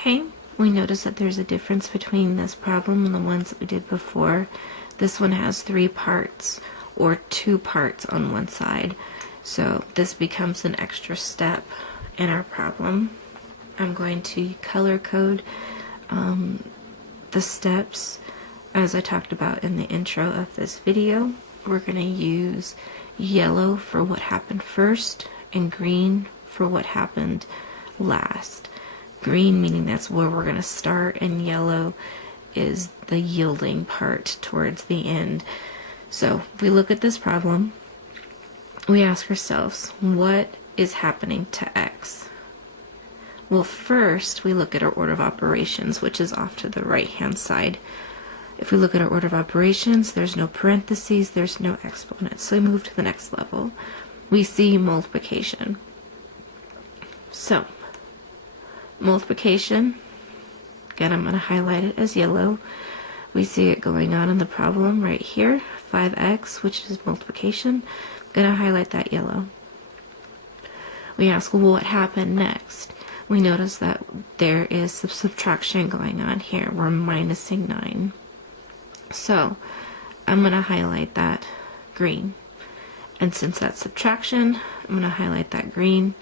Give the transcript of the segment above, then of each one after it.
Okay, we notice that there's a difference between this problem and the ones that we did before. This one has 3 parts, or 2 parts on one side. So this becomes an extra step in our problem. I'm going to color code the steps as I talked about in the intro of this video. We're going to use yellow for what happened first and green for what happened last. Green meaning that's where we're going to start, and yellow is the yielding part towards the end. So if we look at this problem, we ask ourselves, what is happening to x? Well, first we look at our order of operations, which is off to the right hand side. If we look at our order of operations, there's no parentheses, there's no exponents. So we move to the next level. We see multiplication. So multiplication, again I'm going to highlight it as yellow. We see it going on in the problem right here, 5x, which is multiplication. I'm going to highlight that yellow. We ask, well, what happened next? We notice that there is some subtraction going on here. We're minusing 9. So I'm going to highlight that green. And since that's subtraction, I'm going to highlight that green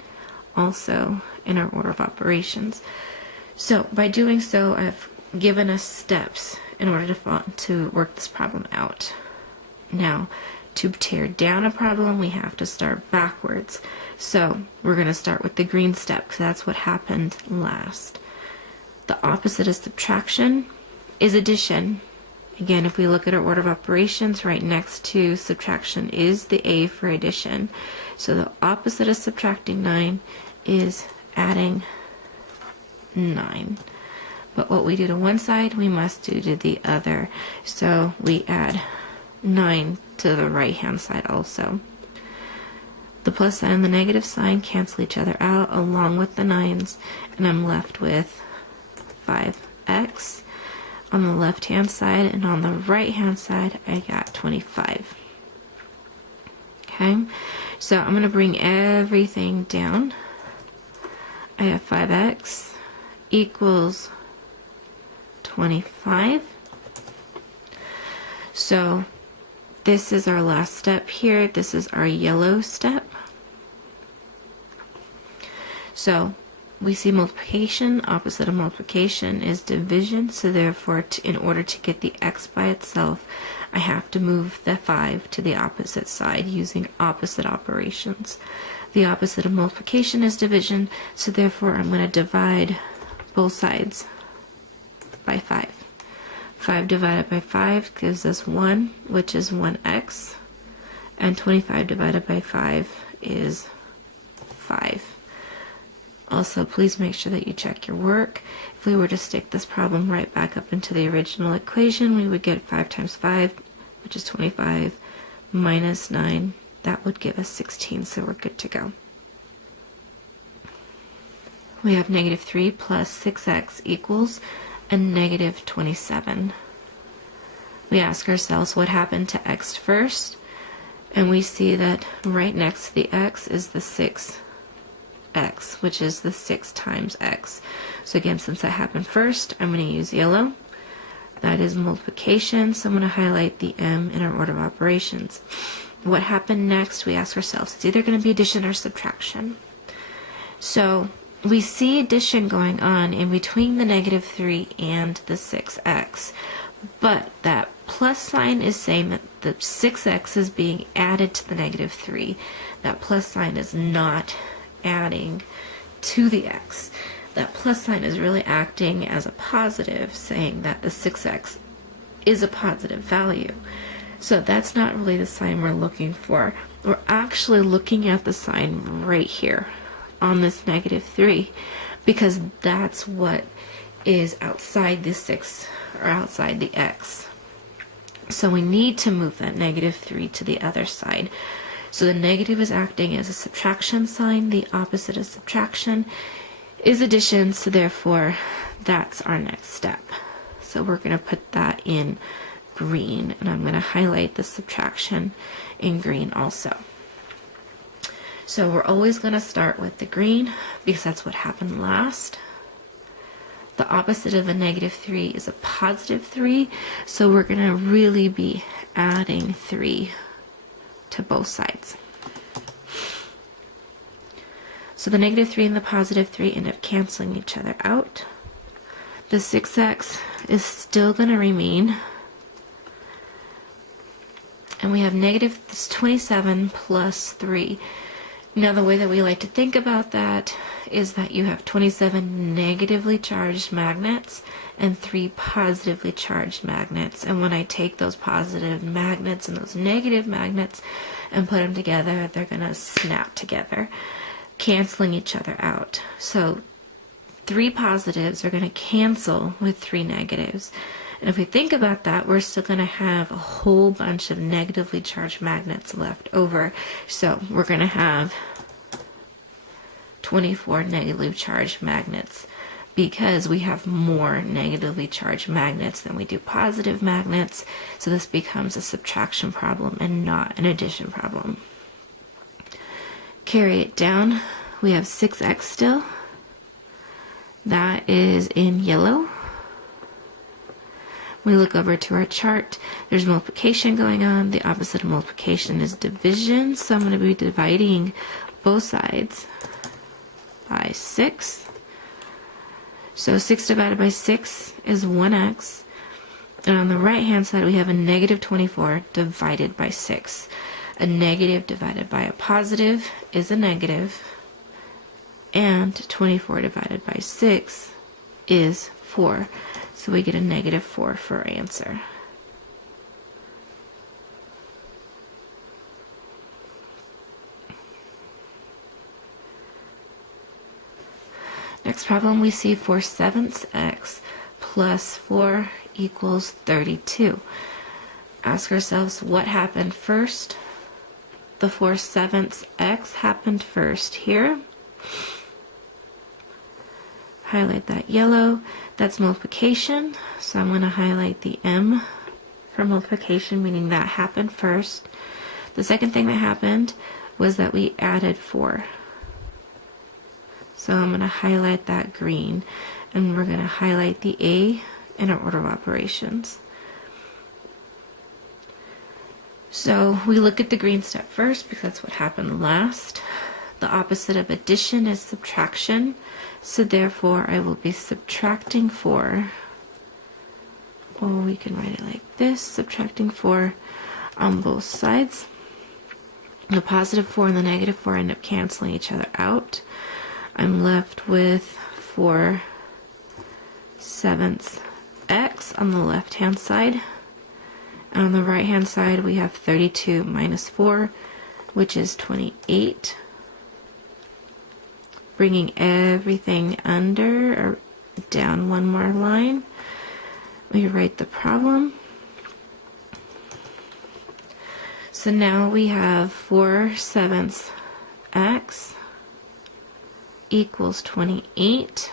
also in our order of operations. So by doing so, I've given us steps in order to work this problem out. Now, to tear down a problem, we have to start backwards. So we're going to start with the green step because that's what happened last. The opposite of subtraction is addition. Again, if we look at our order of operations, right next to subtraction is the A for addition. So the opposite of subtracting 9 is adding 9. But what we do to one side, we must do to the other. So we add 9 to the right hand side also. The plus sign and the negative sign cancel each other out along with the 9s, and I'm left with 5x on the left hand side, and on the right hand side I got 25. Okay, so I'm going to bring everything down. I have 5x equals 25. So this is our last step here. This is our yellow step. So we see multiplication. Opposite of multiplication is division. So therefore, in order to get the x by itself, I have to move the 5 to the opposite side using opposite operations. The opposite of multiplication is division. So therefore, I'm going to divide both sides by 5. 5 divided by 5 gives us 1, which is 1x, and 25 divided by 5 is 5. Also, please make sure that you check your work. If we were to stick this problem right back up into the original equation, we would get 5 times 5, which is 25, minus 9. That would give us 16, so we're good to go. We have negative 3 plus 6x equals a negative 27. We ask ourselves what happened to x first, and we see that right next to the x is the 6x, which is the 6 times x. So again, since that happened first, I'm going to use yellow. That is multiplication, so I'm going to highlight the M in our order of operations. What happened next, we ask ourselves, it's either going to be addition or subtraction. So we see addition going on in between the negative 3 and the 6x, but that plus sign is saying that the 6x is being added to the negative 3. That plus sign is not adding to the x. That plus sign is really acting as a positive, saying that the 6x is a positive value. So that's not really the sign we're looking for. We're actually looking at the sign right here on this negative 3, because that's what is outside the 6 or outside the x. So we need to move that negative 3 to the other side. So the negative is acting as a subtraction sign. The opposite of subtraction is addition, so therefore that's our next step. So we're going to put that in green, and I'm going to highlight the subtraction in green also. So we're always going to start with the green because that's what happened last. The opposite of a negative 3 is a positive 3, so we're going to really be adding 3 to both sides. So the negative 3 and the positive 3 end up canceling each other out. The 6x is still going to remain. And we have negative 27 plus 3. Now the way that we like to think about that is that you have 27 negatively charged magnets and 3 positively charged magnets. And when I take those positive magnets and those negative magnets and put them together, they're going to snap together, canceling each other out. So 3 positives are going to cancel with 3 negatives. And if we think about that, we're still going to have a whole bunch of negatively charged magnets left over. So we're going to have 24 negatively charged magnets because we have more negatively charged magnets than we do positive magnets. So this becomes a subtraction problem and not an addition problem. Carry it down. We have 6x still. That is in yellow. We look over to our chart. There's multiplication going on. The opposite of multiplication is division. So I'm going to be dividing both sides by 6. So 6 divided by 6 is 1x. And on the right hand side we have a negative 24 divided by 6. A negative divided by a positive is a negative. And 24 divided by 6 is 4. So we get a negative 4 for our answer. Next problem, we see 4/7 x plus 4 equals 32. Ask ourselves what happened first. The 4/7 x happened first here. Highlight that yellow. That's multiplication. So I'm going to highlight the M for multiplication, meaning that happened first. The second thing that happened was that we added 4. So I'm going to highlight that green, and we're going to highlight the A in our order of operations. So we look at the green step first because that's what happened last. The opposite of addition is subtraction. So therefore I will be subtracting 4, or we can write it like this, subtracting 4 on both sides. The positive 4 and the negative 4 end up canceling each other out. I'm left with 4/7 x on the left hand side. And on the right hand side we have 32 minus 4, which is 28. Bringing everything under or down one more line, we write the problem. So now we have 4/7 x equals 28.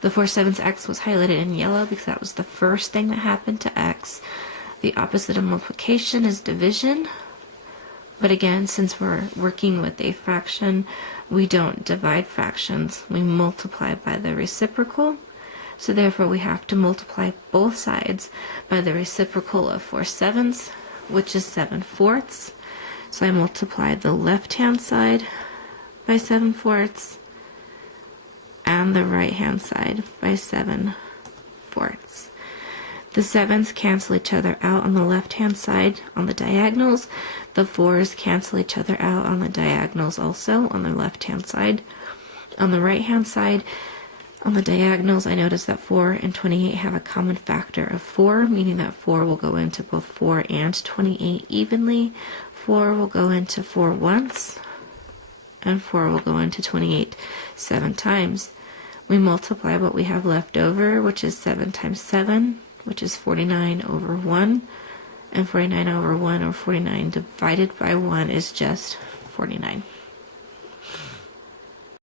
The 4/7 x was highlighted in yellow because that was the first thing that happened to x. The opposite of multiplication is division. But again, since we're working with a fraction, we don't divide fractions. We multiply by the reciprocal. So therefore we have to multiply both sides by the reciprocal of 4/7, which is 7/4. So I multiply the left-hand side by 7/4 and the right-hand side by 7/4. The 7s cancel each other out on the left-hand side on the diagonals. The 4s cancel each other out on the diagonals also on the left-hand side. On the right-hand side, on the diagonals, I notice that 4 and 28 have a common factor of 4, meaning that 4 will go into both 4 and 28 evenly. 4 will go into 4 once, and 4 will go into 28 7 times. We multiply what we have left over, which is 7 times 7, which is 49 over 1, and 49 over 1, or 49 divided by 1, is just 49.